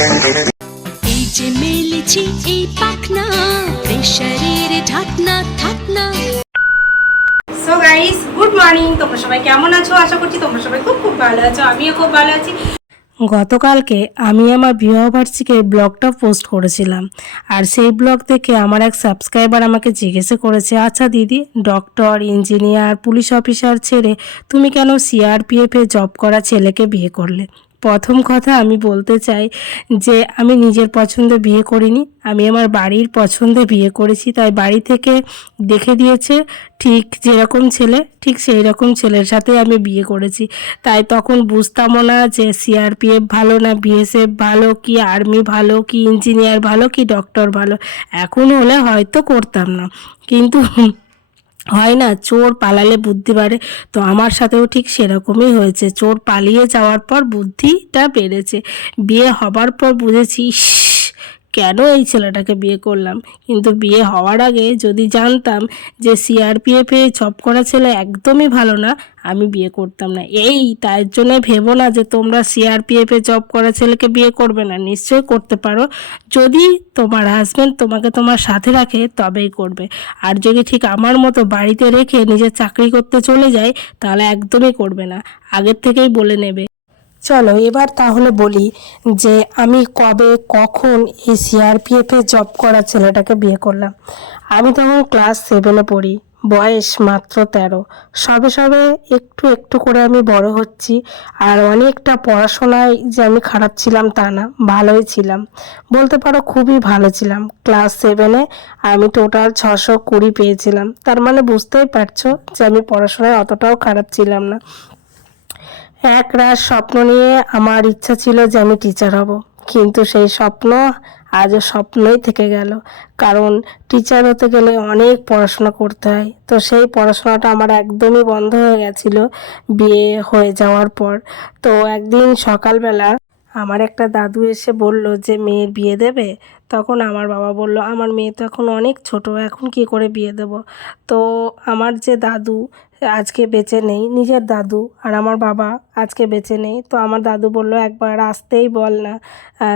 এই যে মেলেছি এই পাখনা প্রেশারের ঢাকনা থাকনা। সো গাইস গুড মর্নিং তোমরা সবাই কেমন আছো? আশা করছি তোমরা সবাই খুব খুব ভালো আছো। আমিও খুব ভালো আছি। গতকালকে আমি আমার বিবাহবার্ষিকীর ব্লগটা পোস্ট করেছিলাম। আর সেই ব্লগ থেকে আমার এক সাবস্ক্রাইবার আমাকে জিজ্ঞেস করেছে আচ্ছা দিদি ডক্টর ইঞ্জিনিয়ার পুলিশ অফিসার ছেড়ে তুমি কেন সিআরপিএফে জব করা ছেলেকে বিয়ে করলে? প্রথম কথা আমি বলতে চাই যে আমি নিজের পছন্দে বিয়ে করিনি। আমি আমার বাড়ির পছন্দে বিয়ে করেছি, তাই বাড়ি থেকে দেখে দিয়েছে ঠিক যেরকম ছেলে, ঠিক সেই রকম ছেলের সাথে আমি বিয়ে করেছি। তাই তখন বুঝতামও না যে সিআরপিএফ ভালো না, বিএসএফ ভালো, কি আর্মি ভালো, কি ইঞ্জিনিয়ার ভালো, কি ডক্টর ভালো। এখন হলে হয়তো করতাম না। কিন্তু হয় না, চোর পালালে বুদ্ধি বাড়ে। তো আমার সাথেও ঠিক সেরকমই হয়েছে। চোর পালিয়ে যাওয়ার পর বুদ্ধিটা বেড়েছে। বিয়ে হবার পর বুঝেছি কেন এই ছেলেটাকে বিয়ে করলাম? কিন্তু বিয়ে হওয়ার আগে যদি জানতাম যে সিআরপিএফে জব করা ছেলে একদমই ভালো না, আমি বিয়ে করতাম না। এই, তার জন্য ভেবো না যে তোমরা সিআরপিএফে জব করা ছেলেকে বিয়ে করবে না। নিশ্চয়ই করতে পারো। যদি তোমার হাজব্যান্ড তোমাকে তোমার সাথে রাখে, তবেই করবে। আর যদি ঠিক আমার মতো বাড়িতে রেখে নিজের চাকরি করতে চলে যায়, তাহলে একদমই করবে না। আগের থেকেই বলে নেবে। চলো, এবার তাহলে বলি যে আমি কবে, কখন এই সিআরপিএফে জব করা ছেলেটাকে বিয়ে করলাম। আমি তখন ক্লাস সেভেনে পড়ি, বয়স মাত্র তেরো। সবে সবে একটু একটু করে আমি বড় হচ্ছি আর অনেকটা পড়াশোনায় যে আমি খারাপ ছিলাম তা না, ভালোই ছিলাম। বলতে পারো খুবই ভালো ছিলাম। ক্লাস সেভেনে আমি টোটাল ছশো কুড়ি পেয়েছিলাম। তার মানে বুঝতেই পারছ যে আমি পড়াশোনায় অতটাও খারাপ ছিলাম না। এক রাত স্বপ্ন নিয়ে আমার ইচ্ছা ছিল যে আমি টিচার হব। কিন্তু সেই স্বপ্ন আজও স্বপ্নই থেকে গেল। কারণ টিচার হতে গেলে অনেক পড়াশোনা করতে হয়। তো সেই পড়াশোনাটা আমার একদমই বন্ধ হয়ে গেছিল বিয়ে হয়ে যাওয়ার পর। তো একদিন সকালবেলা আমার একটা দাদু এসে বলল যে, মেয়ের বিয়ে দেবে? তখন আমার বাবা বলল, আমার মেয়ে তো এখন অনেক ছোট, এখন কি করে বিয়ে দেব? তো আমার যে দাদু আজকে বেঁচে নেই, নিজের দাদু আর আমার বাবা আজকে বেঁচে নেই। তো আমার দাদু বলল, একবার আসতেই বল না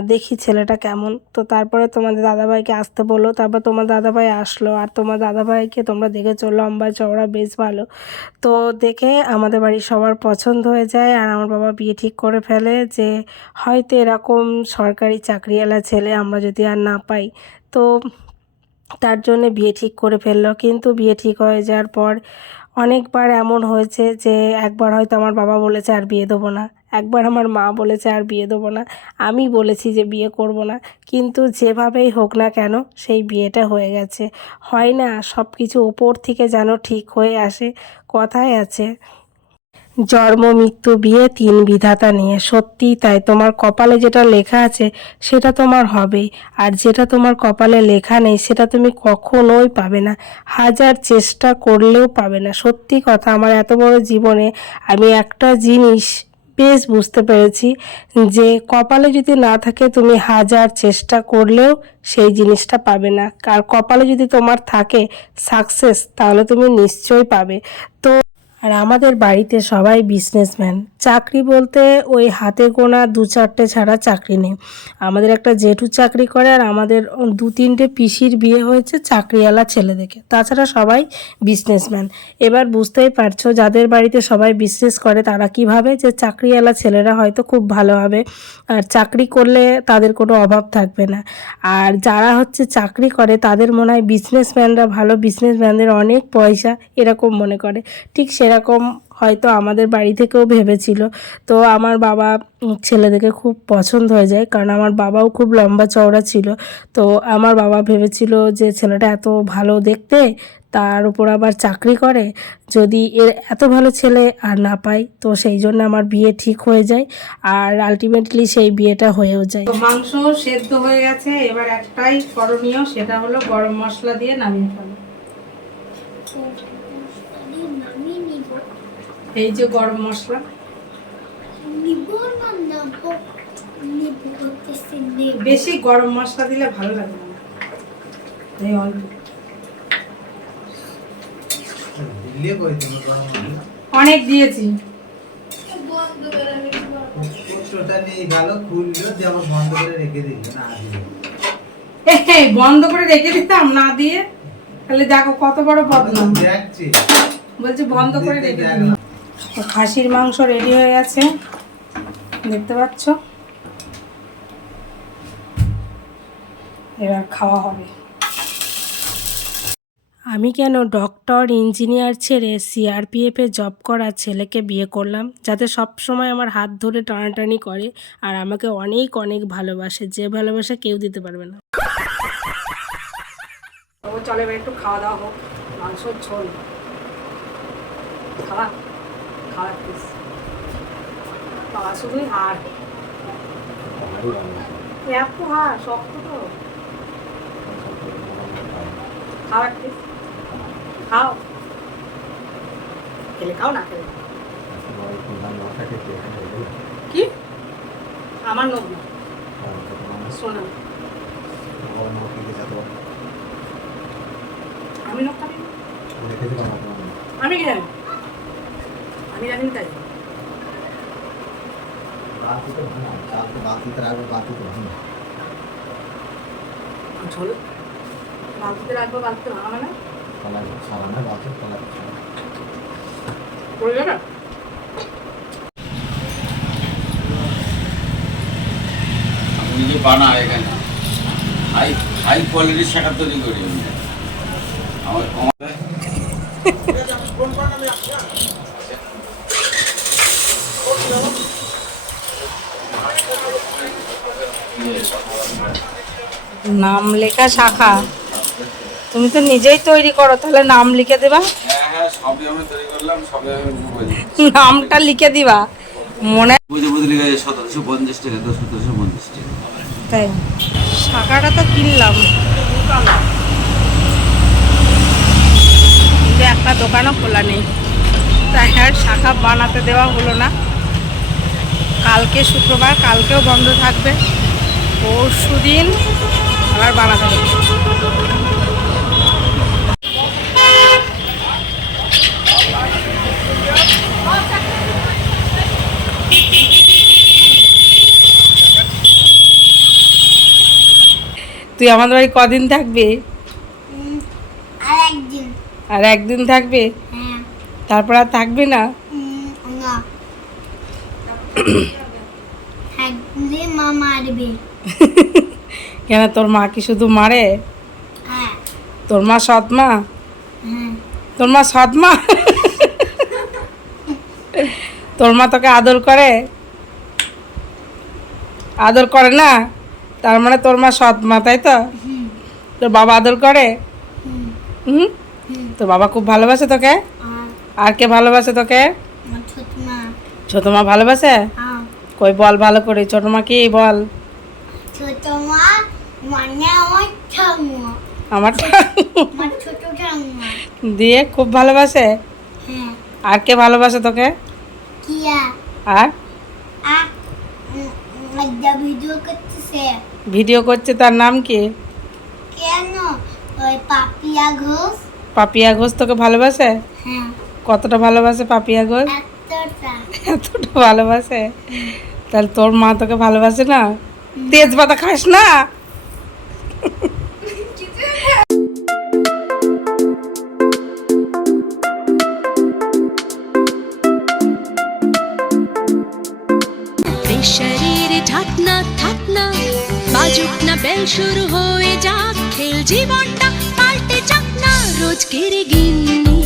দেখি ছেলেটা কেমন। তো তারপরে তোমাদের দাদাভাইকে আসতে বলল, তারপর তোমার দাদাভাই আসলো। আর তোমার দাদাভাইকে তোমরা দেখে দেখেছ, লম্বা চওড়া, বেশ ভালো। তো দেখে আমাদের বাড়ির সবার পছন্দ হয়ে যায় আর আমার বাবা বিয়ে ঠিক করে ফেলে যে হয়তো এরকম সরকারি চাকরিওয়ালা ছেলে আমরা যদি আর না পাই। তো তার জন্য বিয়ে ঠিক করে ফেলল। কিন্তু বিয়ে ঠিক হয়ে যাওয়ার পর অনেকবার এমন হয়েছে যে একবার হয়তো আমার বাবা বলেছে আর বিয়ে দেবো না, একবার আমার মা বলেছে আর বিয়ে দেবো না, আমি বলেছি যে বিয়ে করব না, কিন্তু যেভাবেই হোক না কেন সেই বিয়েটা হয়ে গেছে। হয় না সব কিছু ওপর থেকে যেন ঠিক হয়ে আসে কথায় আছে। জন্ম, মৃত্যু, বিয়ে তিন বিধাতা নিয়ে। সত্যি তাই। তোমার কপালে যেটা লেখা আছে, সেটা তোমার হবেই। আর যেটা তোমার কপালে লেখা নেই, সেটা তুমি কখনোই পাবে না। হাজার চেষ্টা করলেও পাবে না। সত্যি কথা, আমার এত বড় জীবনে আমি একটা জিনিস বেশ বুঝতে পেরেছি, যে কপালে যদি না থাকে, তুমি হাজার চেষ্টা করলেও সেই জিনিসটা পাবে না। আর কপালে যদি তোমার থাকে সাকসেস, তাহলে তুমি নিশ্চয়ই পাবে। তো আর আমাদের বাড়িতে সবাই বিজনেসম্যান চাকরি বলতে ওই হাতে গোনা দু চারটে ছাড়া চাকরি নেই। আমাদের একটা জেঠু চাকরি করে আর আমাদের দু তিনটে পিসির বিয়ে হয়েছে চাকরিওয়ালা ছেলে দেখে। তাছাড়া সবাই বিজনেসম্যান এবার বুঝতেই পারছ যাদের বাড়িতে সবাই বিজনেস করে তারা কি ভাবে যে চাকরিওয়ালা ছেলেরা হয়তো খুব ভালো হবে আর চাকরি করলে তাদের কোনো অভাব থাকবে না। আর যারা হচ্ছে চাকরি করে তাদের মনে হয় বিজনেসম্যানরা ভালো। বিজনেসম্যানদের অনেক পয়সা এরকম মনে করে। ঠিক সেরকম হয়তো আমাদের বাড়ি থেকেও ভেবেছিল। তো আমার বাবা ছেলেদেরকে খুব পছন্দ হয়ে যায় কারণ আমার বাবাও খুব লম্বা চওড়া ছিল। তো আমার বাবা ভেবেছিল যে ছেলেটা এত ভালো দেখতে তার উপর আবার চাকরি করে যদি এর এত ভালো ছেলে আর না পাই তো সেই জন্য আমার বিয়ে ঠিক হয়ে যায়। আর আলটিমেটলি সেই বিয়েটা হয়েও যায়। মাংস সেদ্ধ হয়ে গেছে এবার একটাই করণীয় সেটা হলো গরম মশলা দিয়ে নামিয়ে ফেলো। এই যে গরম মশলা। বেশি গরম মশলা দিলে ভালো লাগবে না। এই অল্প। অনেক দিয়েছি। বন্ধ করে রেখে দিল না বন্ধ করে রেখে দিতাম না দিয়ে? তাহলে দেখো কত বড় বদনাম। দেখছি। বলছি বন্ধ করে রেখে দিলাম খাসির মাংস রেডি হয়ে গেছে। দেখতে পাচ্ছ? এবার খাওয়া হবে। আমি কেন ডক্টর ইঞ্জিনিয়ার ছেড়ে সিআরপিএফে জব করা ছেলেকে বিয়ে করলাম? যাতে সব সময় আমার হাত ধরে টানাটানি করে আর আমাকে অনেক অনেক ভালোবাসে। যে ভালোবাসা কেউ দিতে পারবে না। চলে একটু খাওয়া দাওয়া হোক। মাংসর ঝোল। খাওয়া। খাওয়া প্লিজ বাবা শুধুই হাড় এত হাড় শক্ত তো খাওয়া প্লিজ খাও খেলে খাও না খেলে কি আমার নোখ না শোনা। আমি নোখ আমি কি জানি? আমি জানি তাই ঝোল? বালতিতে রাখব বালতিতে ভাঙাবে না? পড়ে যাবে? নিজে বানায় এখানে। হাই হাই কোয়ালিটির শাখা তৈরি করি আমি। আমার আমাদের নাম লেখা শাখা। তুমি তো নিজেই তৈরি করো তাহলে নাম লিখে দেবা। হ্যাঁ হ্যাঁ নামটা লিখে দিবা। মনে বুঝে বুঝে লিখে সতেরোশো পঞ্চাশ টাকা তো সতেরোশো পঞ্চাশ টাকা। তাই। শাখাটা তো কিনলাম। কিন্তু একটা দোকানও খোলা নেই। তাই আর শাখা বানাতে দেওয়া হলো না। কালকে শুক্রবার কালকেও বন্ধ থাকবে। পরশু দিন হবে তুই আমাদের বাড়ি কদিন থাকবে? আর একদিন। আর থাকবি? হ্যাঁ। তারপর আর থাকবে না? মারবে কেন তোর মা কি শুধু মারে? হ্যাঁ। তোর মা সৎ মা? হ্যাঁ। তোর মা সৎ মা? তোর মা তোকে আদর করে? আদর করে না? তার মানে তোর মা সৎ মা তাই তো? তোর বাবা আদর করে? হুম। তোর বাবা খুব ভালোবাসে তোকে? আর? কে ভালোবাসে তোকে? ছোট মা। ভালোবাসে? কই বল ভালো করে ছোট মা কি বল? ছোট মা মানে আমার ঠাম্মা। আমার আমার ছোট ঠাম্মা। দিয়ে খুব ভালোবাসে? হ্যাঁ। আর কে ভালোবাসে তোকে? কিয়া? আর? ভিডিও করতেছে। ভিডিও করছে তার নাম কি? কেন? ওই পাপিয়া ঘোষ। পাপিয়া ঘোষ তোকে ভালোবাসে? হ্যাঁ। কতটা ভালোবাসে পাপিয়া ঘোষ? এতটা। ভালোবাসে? তাহলে তোর মা তোকে ভালোবাসে না। তেজপাতা খাস না? প্রেশারের ঢাকনা থাকনা বাজুক না, বেল শুরু হয়ে যাক। খেল জীবনটা পাল্টে যাক না। রোজ রোজকের গিন্নি